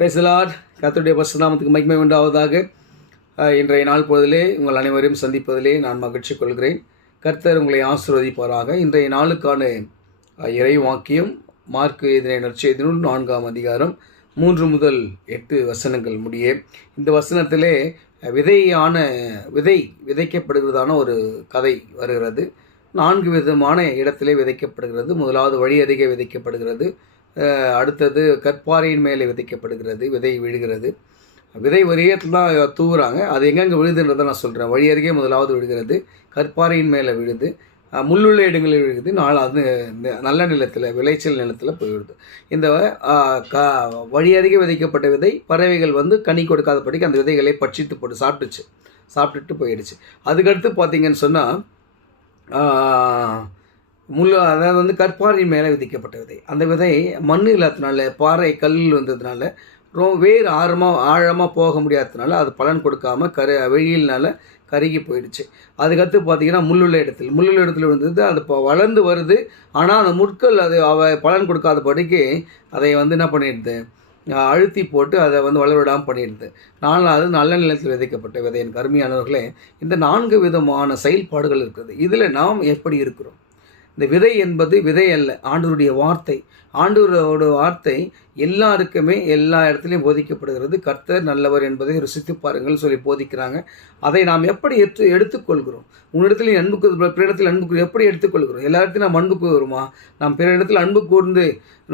Praise the Lord. கர்த்தருடைய பரிசுத்த நாமத்துக்கு மகிமை உண்டாவதாக. இன்றைய நாள் பொழுதிலே உங்கள் அனைவரையும் சந்திப்பதிலே நான் மகிழ்ச்சி கொள்கிறேன். கர்த்தர் உங்களை ஆசீர்வதிப்பாராக. இன்றைய நாளுக்கான இறை வாக்கியம் மார்க்கு எழுதின நற்செய்தி நூல் 4ஆம் அதிகாரம் 3 முதல் 8 வசனங்கள் முடிய. இந்த வசனத்திலே விதைக்கப்படுகிறதான ஒரு கதை வருகிறது. 4 விதமான இடத்திலே விதைக்கப்படுகிறது. முதலாவது வழி அருகே விதைக்கப்படுகிறது. அடுத்தது கற்பாறையின் மேலே விதைக்கப்படுகிறது. விதை விழுகிறது. விதை ஒரு இடத்துல தான் தூவுறாங்க. அது எங்கெங்கே விழுதுன்றதை நான் சொல்கிறேன். வழி அருகே முதலாவது விழுகிறது, கற்பாறையின் மேலே விழுது, முள்ளுள்ள இடங்களில் விழுது, அது நல்ல நிலத்தில், விளைச்சல் நிலத்தில் போய் விழுது. இந்த வழி அருகே விதைக்கப்பட்ட விதை பறவைகள் கனி கொடுக்காதபடிக்கு அந்த விதைகளை பட்சித்து போட்டு சாப்பிட்டுட்டு போயிடுச்சு. அதுக்கடுத்து பார்த்திங்கன்னு சொன்னால் அதாவது கற்பாறையின் மேலே விதைக்கப்பட்ட விதை. அந்த விதை மண் இல்லாததுனால, பாறை கல் வந்ததுனால, வேறு ஆழமாக போக முடியாததுனால அது பலன் கொடுக்காமல் வெயில்னால கருகி போயிடுச்சு. அதுக்கடுத்து பார்த்திங்கன்னா முள்ளுள்ள இடத்துல விழுந்தது. அது இப்போ வளர்ந்து வருது. ஆனால் அந்த முட்கள் அது பலன் கொடுக்காதபடிக்கு அதை என்ன பண்ணிடுது, அழுத்தி போட்டு அதை வளர விடாமல் பண்ணிடுது. அது நல்ல நிலத்தில் விதைக்கப்பட்ட விதை. எனக்கு அருமையானவர்களே, இந்த 4 விதமான செயல்பாடுகள் இருக்குது. இதில் நாம் எப்படி இருக்கிறோம்? இந்த விதை என்பது விதை அல்ல, ஆண்டவருடைய வார்த்தை. ஆண்டவரோட வார்த்தை எல்லாருக்குமே எல்லா இடத்துலையும் போதிக்கப்படுகிறது. கர்த்தர் நல்லவர் என்பதை ருசித்து பாருங்கள் சொல்லி போதிக்கிறாங்க. அதை நாம் எப்படி எடுத்துக்கொள்கிறோம்? உன்னிடத்தில் அன்புக்கு, பிறரிடத்தில் அன்புக்கு எப்படி எடுத்துக்கொள்கிறோம்? எல்லா இடத்துலையும் நாம் அன்புக்கு வருமா? நாம் பிறரிடத்தில் அன்பு கூர்ந்து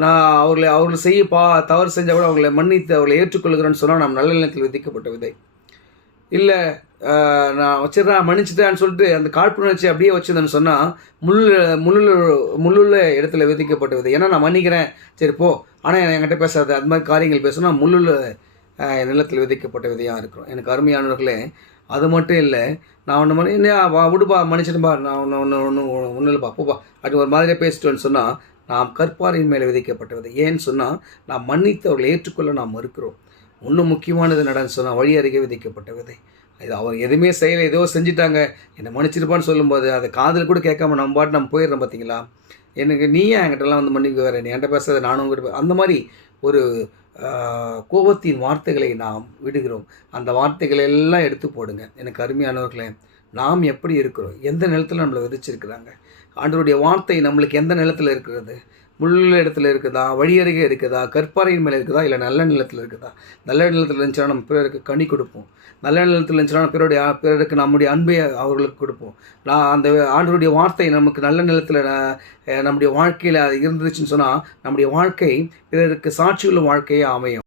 நான் அவர்களை செய்ய தவறு செஞ்சால் கூட அவர்களை மன்னித்து அவர்களை ஏற்றுக்கொள்கிறேன்னு சொன்னால் நாம் நல்ல நிலத்தில் விதிக்கப்பட்ட விதை. இல்லை நான் வச்சிடறேன் மன்னிச்சிட்டேன்னு சொல்லிட்டு அந்த காழ்ப்புணர்ச்சி அப்படியே வச்சுருந்தேன்னு சொன்னால் முள்ளுள்ள இடத்துல விதிக்கப்பட்ட விதை. ஏன்னா நான் மன்னிக்கிறேன், சரி போ, ஆனால் என்கிட்ட பேசாது, அது மாதிரி காரியங்கள் பேசுனா முள்ளுள்ள நிலத்தில் விதிக்கப்பட்ட விதையாக இருக்கிறோம். எனக்கு அருமையானவர்களே, அது மட்டும் இல்லை, நான் விடுப்பா, மன்னிச்சிடும்பா, நான் ஒன்றும் இல்லைப்பா, போப்பா அப்படி ஒரு மாதிரியே பேசிட்டோன்னு சொன்னால் நாம் கற்பாறையின் மேலே விதிக்கப்பட்ட விதை. ஏன்னு சொன்னால் நாம் மன்னித்து அவர்களை ஏற்றுக்கொள்ள நாம் மறுக்கிறோம். இன்னும் முக்கியமானது நடந்து சொன்னால் வழி அருகே விதைக்கப்பட்ட விதை. இது அவர் எதுவுமே செய்யலை, ஏதோ செஞ்சுட்டாங்க, என்னை மன்னிச்சிருப்பான்னு சொல்லும்போது அதை காதில் கூட கேட்காம நம்ம போயிடுறோம். பார்த்தீங்களா, எனக்கு நீயே என்கிட்டலாம் மன்னிக்க வேறு, நீ என்கிட்ட பேசாத, நானும் உங்கள்கிட்ட அந்த மாதிரி ஒரு கோபத்தின் வார்த்தைகளை நாம் விடுகிறோம். அந்த வார்த்தைகளை எல்லாம் எடுத்து போடுங்க. எனக்கு அருமையானவர்களே, நாம் எப்படி இருக்கிறோம்? எந்த நிலத்தில் நம்மளை விதைச்சிருக்கிறாங்க? ஆண்டவருடைய வார்த்தை நம்மளுக்கு எந்த நிலத்தில் இருக்கிறது? முள்ளுள்ள இடத்துல இருக்குதா, வழி அருகே இருக்குதா, கற்பாறையின் மேலே இருக்குதா, இல்லை நல்ல நிலத்தில் இருக்குதா? நல்ல நிலத்தில் இருந்துச்சுன்னா நம்ம பிறருக்கு கனி கொடுப்போம். நல்ல நிலத்தில் இருந்துச்சுன்னா பிறருக்கு நம்முடைய அன்பை அவர்களுக்கு கொடுப்போம். அந்த ஆண்டவருடைய வார்த்தை நமக்கு நல்ல நிலத்தில் நம்முடைய வாழ்க்கையில் இருந்துச்சுன்னு சொன்னால் நம்முடைய வாழ்க்கை பிறருக்கு சாட்சியுள்ள வாழ்க்கையே அமையும்.